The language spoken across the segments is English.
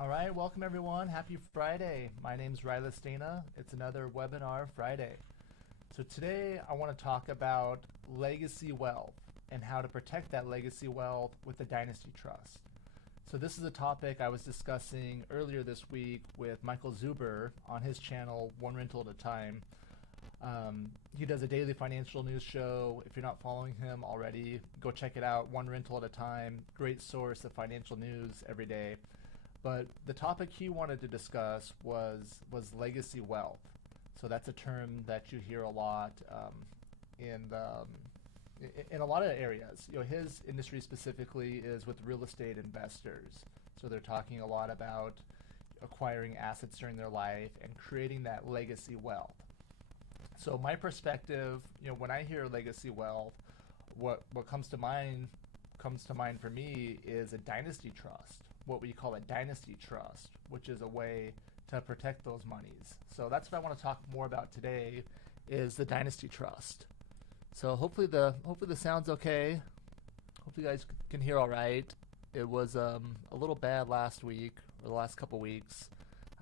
All right, welcome everyone. Happy Friday. My name's Rilus Dana. It's another Webinar Friday. So today I want to talk about legacy wealth and how to protect that legacy wealth with the Dynasty Trust. So this is a topic I was discussing earlier this week with Michael Zuber on his channel, One Rental at a Time. He does a daily financial news show. If you're not following him already, go check it out, One Rental at a Time. Great source of financial news every day. But the topic he wanted to discuss was legacy wealth. So that's a term that you hear a lot in a lot of areas. You know, his industry specifically is with real estate investors. So they're talking a lot about acquiring assets during their life and creating that legacy wealth. So my perspective, you know, when I hear legacy wealth, what comes to mind for me is a dynasty trust, what we call a dynasty trust, which is a way to protect those monies. So that's what I want to talk more about today, is the dynasty trust. So hopefully the sound's okay. Hopefully you guys can hear all right. It was a little bad last week, or the last couple weeks.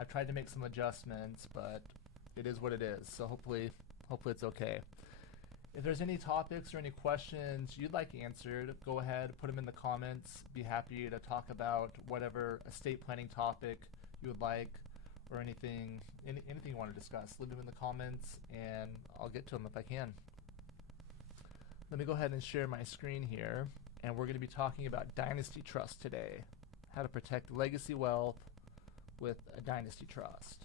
I've tried to make some adjustments, but it is what it is. So hopefully it's okay. If there's any topics or any questions you'd like answered, go ahead, put them in the comments. Be happy to talk about whatever estate planning topic you would like, or anything you want to discuss. Leave them in the comments and I'll get to them if I can. Let me go ahead and share my screen here, and we're going to be talking about Dynasty Trust today. How to protect legacy wealth with a Dynasty Trust.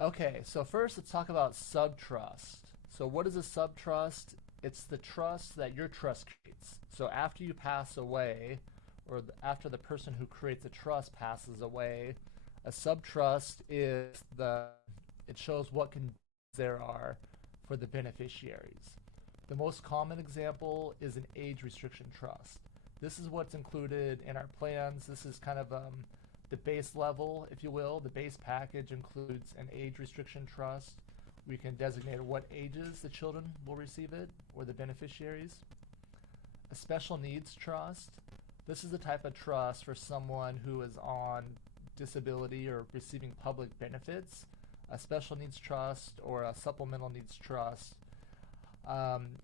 Okay, so first let's talk about subtrust. So what is a subtrust? It's the trust that your trust creates. So after you pass away, or after the person who creates a trust passes away, a subtrust it shows what conditions there are for the beneficiaries. The most common example is an age restriction trust. This is what's included in our plans. This is kind of the base level, if you will. The base package includes an age restriction trust. We can designate what ages the children will receive it, or the beneficiaries. A special needs trust. This is the type of trust for someone who is on disability or receiving public benefits. A special needs trust or a supplemental needs trust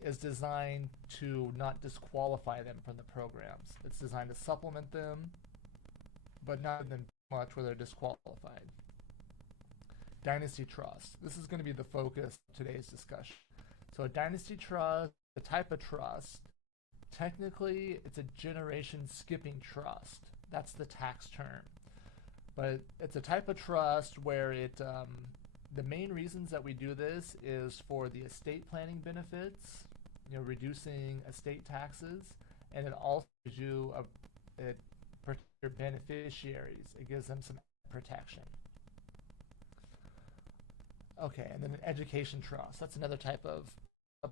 is designed to not disqualify them from the programs. It's designed to supplement them, but not them much where they're disqualified. Dynasty trust. This is going to be the focus of today's discussion. So a dynasty trust, the type of trust, technically it's a generation skipping trust. That's the tax term. But it's a type of trust where the main reasons that we do this is for the estate planning benefits, you know, reducing estate taxes, and it also gives you it protects your beneficiaries. It gives them some protection. Okay, and then an education trust. That's another type of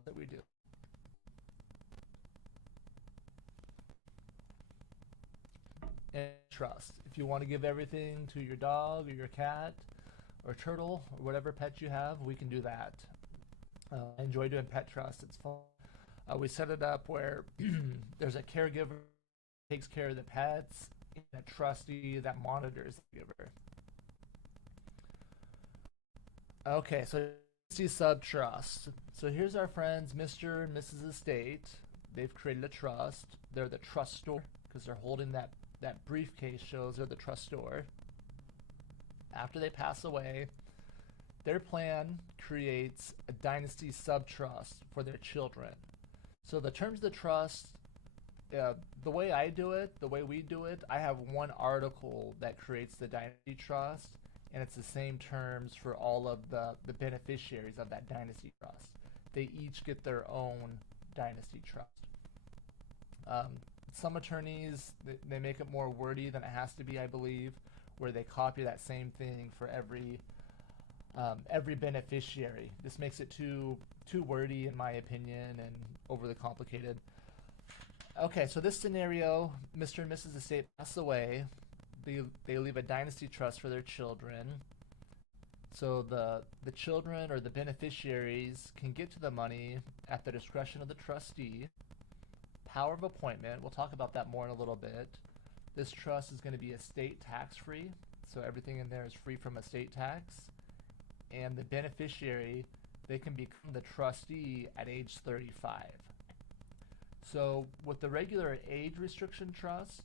that we do. And trust. If you want to give everything to your dog or your cat or turtle or whatever pet you have, we can do that. I enjoy doing pet trust. It's fun. We set it up where there's a caregiver who takes care of the pets, and a trustee that monitors the giver. Okay, so see subtrust. So here's our friends, Mr. and Mrs. Estate. They've created a trust. They're the trustor because they're holding that briefcase shows they're the trustor. After they pass away, their plan creates a dynasty subtrust for their children. So the terms of the trust, the way I do it, the way we do it, I have one article that creates the dynasty trust, and it's the same terms for all of the beneficiaries of that dynasty trust. They each get their own dynasty trust. Some attorneys, they make it more wordy than it has to be, I believe, where they copy that same thing for every beneficiary. This makes it too wordy, in my opinion, and overly complicated. Okay, so this scenario, Mr. and Mrs. Estate pass away. They leave a dynasty trust for their children. So the children or the beneficiaries can get to the money at the discretion of the trustee, power of appointment. We'll talk about that more in a little bit. This trust is going to be estate tax free, so everything in there is free from estate tax. And the beneficiary, they can become the trustee at age 35. So with the regular age restriction trust,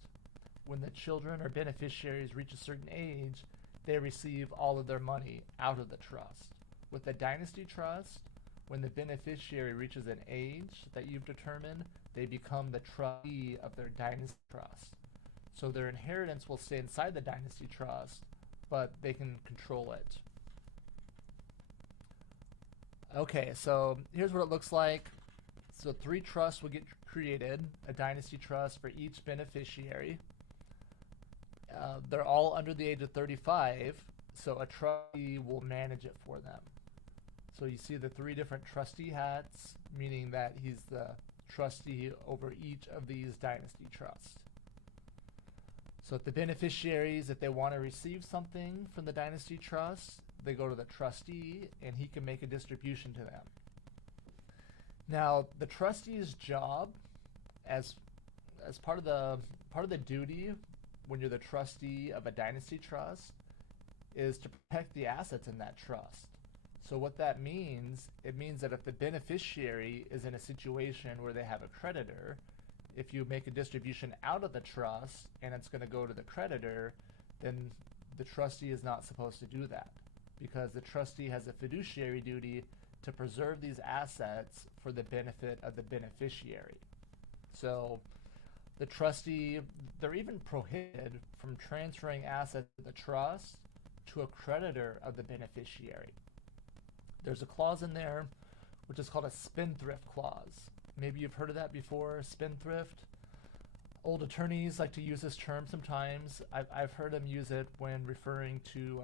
when the children or beneficiaries reach a certain age, they receive all of their money out of the trust. With the Dynasty Trust, when the beneficiary reaches an age that you've determined, they become the trustee of their Dynasty Trust. So their inheritance will stay inside the Dynasty Trust, but they can control it. Okay, so here's what it looks like. So 3 trusts will get created, a Dynasty Trust for each beneficiary. They're all under the age of 35, so a trustee will manage it for them. So you see the 3 different trustee hats, meaning that he's the trustee over each of these Dynasty Trusts. So if the beneficiaries, if they want to receive something from the Dynasty Trust, they go to the trustee and he can make a distribution to them. Now, the trustee's job as part of the duty when you're the trustee of a Dynasty Trust is to protect the assets in that trust. So what that means, it means that if the beneficiary is in a situation where they have a creditor, if you make a distribution out of the trust and it's going to go to the creditor, then the trustee is not supposed to do that, because the trustee has a fiduciary duty to preserve these assets for the benefit of the beneficiary. So the trustee, they're even prohibited from transferring assets of the trust to a creditor of the beneficiary. There's a clause in there which is called a spendthrift clause. Maybe you've heard of that before, spendthrift. Old attorneys like to use this term sometimes. I've heard them use it when referring to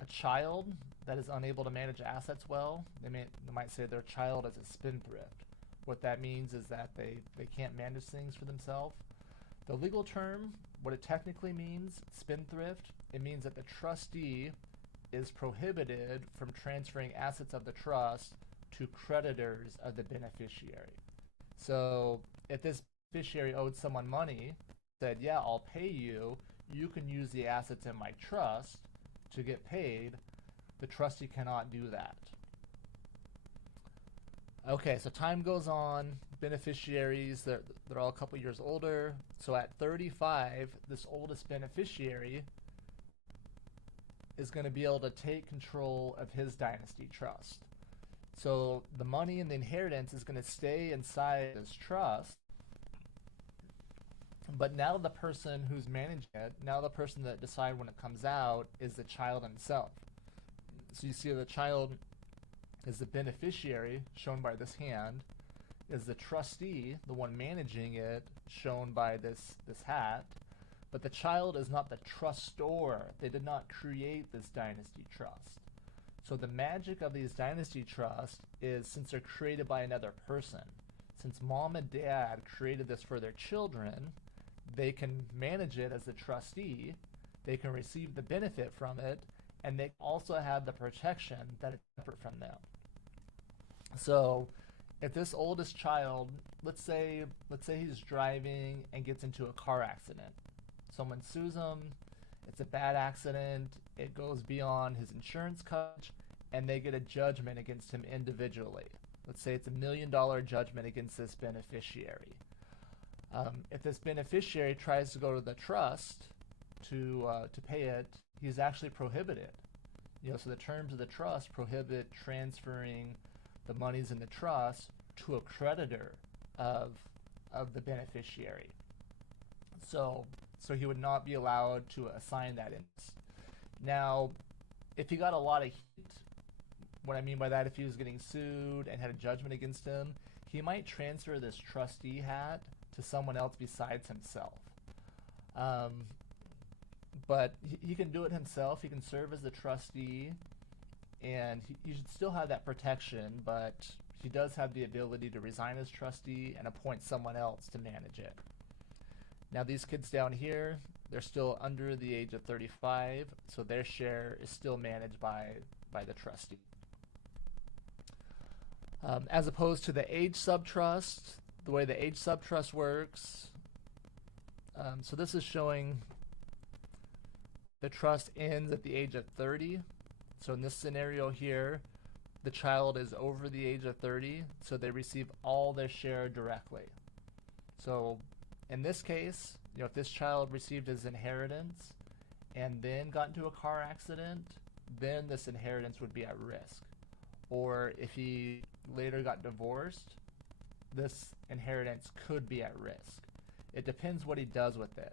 a child that is unable to manage assets well. They might say their child is a spendthrift. What that means is that they can't manage things for themselves. The legal term, what it technically means, spendthrift, it means that the trustee is prohibited from transferring assets of the trust to creditors of the beneficiary. So if this beneficiary owed someone money, said, yeah, I'll pay you, you can use the assets in my trust to get paid, the trustee cannot do that. Okay, so time goes on, beneficiaries, they're all a couple years older. So at 35, this oldest beneficiary is going to be able to take control of his Dynasty Trust. So the money and the inheritance is going to stay inside this trust, but now the person who's managing it, now the person that decides when it comes out is the child himself. So you see the child is the beneficiary, shown by this hand, is the trustee, the one managing it, shown by this hat, but the child is not the trustor. They did not create this Dynasty Trust. So the magic of these Dynasty Trusts is, since they're created by another person, since mom and dad created this for their children, they can manage it as the trustee, they can receive the benefit from it, and they also have the protection that is separate from them. So if this oldest child, let's say he's driving and gets into a car accident. Someone sues him, it's a bad accident, it goes beyond his insurance coverage, and they get a judgment against him individually. Let's say it's $1 million judgment against this beneficiary. If this beneficiary tries to go to the trust to pay it, he's actually prohibited. So the terms of the trust prohibit transferring the monies in the trust to a creditor of the beneficiary. So he would not be allowed to assign that interest. Now, if he got a lot of heat, what I mean by that, if he was getting sued and had a judgment against him, he might transfer this trustee hat to someone else besides himself. But he can do it himself. He can serve as the trustee, and he should still have that protection, but he does have the ability to resign as trustee and appoint someone else to manage it. Now these kids down here, they're still under the age of 35, so their share is still managed by the trustee. As opposed to the age subtrust, the way the age subtrust works, so this is showing the trust ends at the age of 30. So in this scenario here, the child is over the age of 30, so they receive all their share directly. So in this case, if this child received his inheritance and then got into a car accident, then this inheritance would be at risk. Or if he later got divorced, this inheritance could be at risk. It depends what he does with it.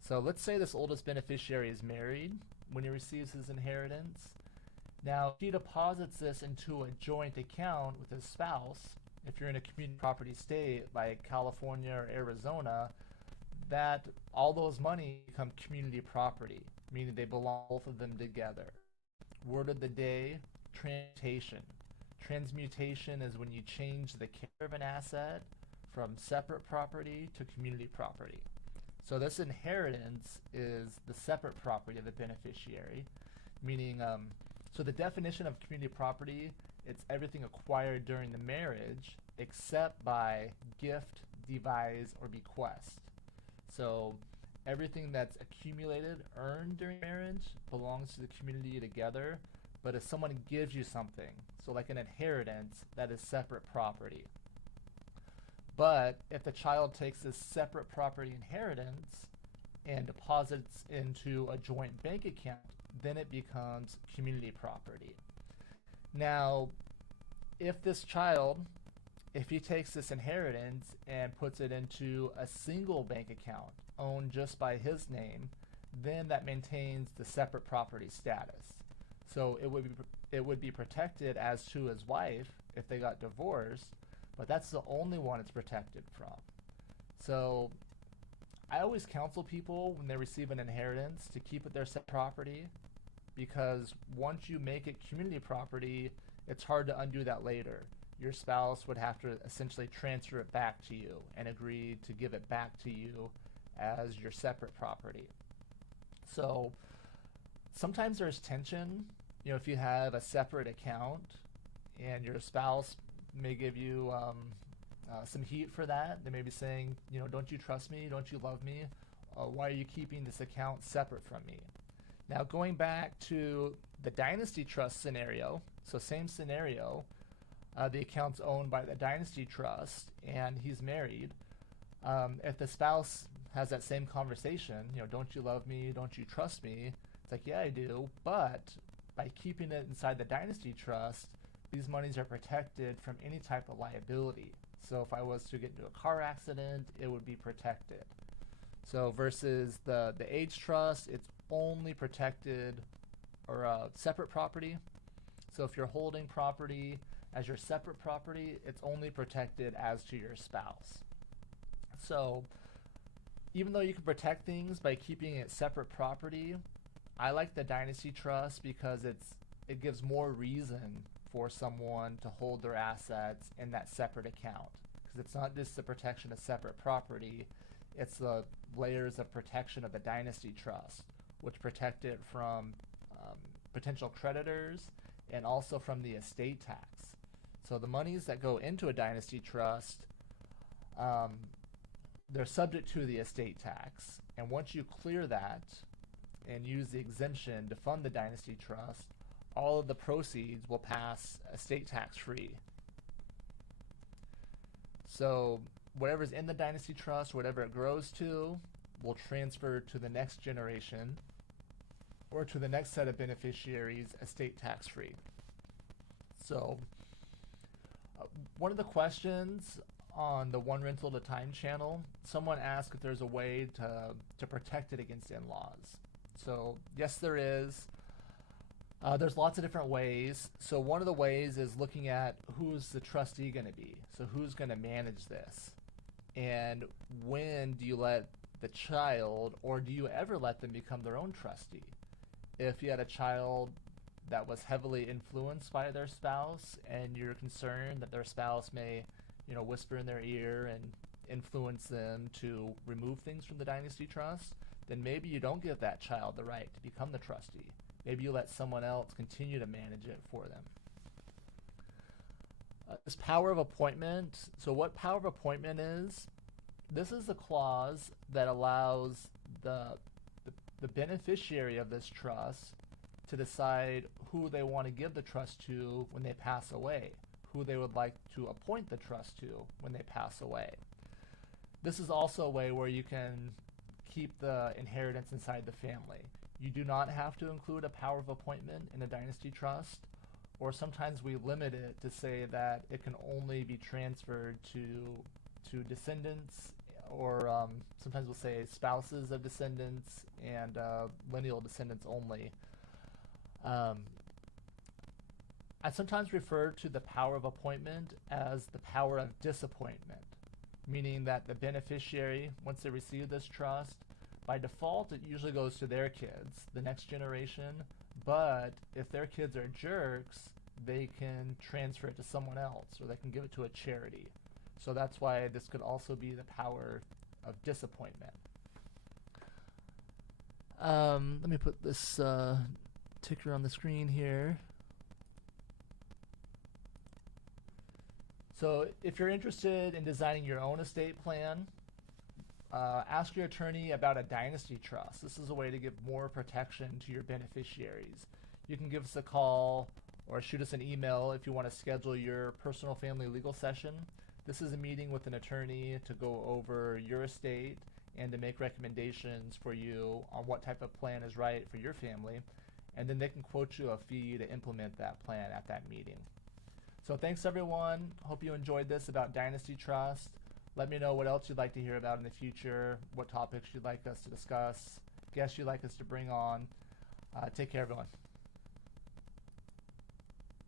So let's say this oldest beneficiary is married when he receives his inheritance. Now, if he deposits this into a joint account with his spouse, if you're in a community property state like California or Arizona, that all those money become community property, meaning they belong both of them together. Word of the day, transmutation. Transmutation is when you change the care of an asset from separate property to community property. So this inheritance is the separate property of the beneficiary, meaning, so the definition of community property, it's everything acquired during the marriage except by gift, devise, or bequest. So everything that's accumulated, earned during marriage belongs to the community together, but if someone gives you something, so like an inheritance, that is separate property. But if the child takes this separate property inheritance and deposits into a joint bank account, then it becomes community property. Now, if this child, if he takes this inheritance and puts it into a single bank account owned just by his name, then that maintains the separate property status. So it would be protected as to his wife if they got divorced, but that's the only one it's protected from. So I always counsel people when they receive an inheritance to keep it their separate property, because once you make it community property, it's hard to undo that later. Your spouse would have to essentially transfer it back to you and agree to give it back to you as your separate property. So sometimes there's tension, if you have a separate account and your spouse may give you some heat for that. They may be saying, don't you trust me? Don't you love me? Why are you keeping this account separate from me? Now, going back to the Dynasty Trust scenario, so same scenario, the account's owned by the Dynasty Trust and he's married. If the spouse has that same conversation, don't you love me? Don't you trust me? It's like, yeah, I do, but by keeping it inside the Dynasty Trust, these monies are protected from any type of liability. So if I was to get into a car accident, it would be protected. So versus the age trust, it's only protected or separate property. So if you're holding property as your separate property, it's only protected as to your spouse. So even though you can protect things by keeping it separate property, I like the Dynasty Trust because it gives more reason for someone to hold their assets in that separate account, because it's not just the protection of separate property, it's the layers of protection of the Dynasty Trust, which protect it from potential creditors and also from the estate tax. So the monies that go into a Dynasty Trust, they're subject to the estate tax, and once you clear that and use the exemption to fund the Dynasty Trust, all of the proceeds will pass estate tax free. So whatever's in the Dynasty Trust, whatever it grows to, will transfer to the next generation or to the next set of beneficiaries estate tax free. So one of the questions on the One Rental at a Time channel, someone asked if there's a way to protect it against in-laws. So yes, there is. There's lots of different ways. So one of the ways is looking at who's the trustee going to be. So who's going to manage this? And when do you let the child, or do you ever let them become their own trustee? If you had a child that was heavily influenced by their spouse and you're concerned that their spouse may, whisper in their ear and influence them to remove things from the Dynasty Trust, then maybe you don't give that child the right to become the trustee. Maybe you let someone else continue to manage it for them. This power of appointment. So what power of appointment is, this is the clause that allows the beneficiary of this trust to decide who they want to give the trust to when they pass away, who they would like to appoint the trust to when they pass away. This is also a way where you can keep the inheritance inside the family. You do not have to include a power of appointment in a dynasty trust, or sometimes we limit it to say that it can only be transferred to descendants, or sometimes we'll say spouses of descendants and lineal descendants only. I sometimes refer to the power of appointment as the power of disappointment, meaning that the beneficiary, once they receive this trust, by default it usually goes to their kids, the next generation, but if their kids are jerks, they can transfer it to someone else, or they can give it to a charity. So that's why this could also be the power of disappointment. Let me put this ticker on the screen here. So if you're interested in designing your own estate plan, ask your attorney about a dynasty trust. This is a way to give more protection to your beneficiaries. You can give us a call or shoot us an email if you want to schedule your personal family legal session. This is a meeting with an attorney to go over your estate and to make recommendations for you on what type of plan is right for your family, and then they can quote you a fee to implement that plan at that meeting. So thanks everyone. Hope you enjoyed this about Dynasty Trust. Let me know what else you'd like to hear about in the future, what topics you'd like us to discuss, guests you'd like us to bring on. Take care, everyone.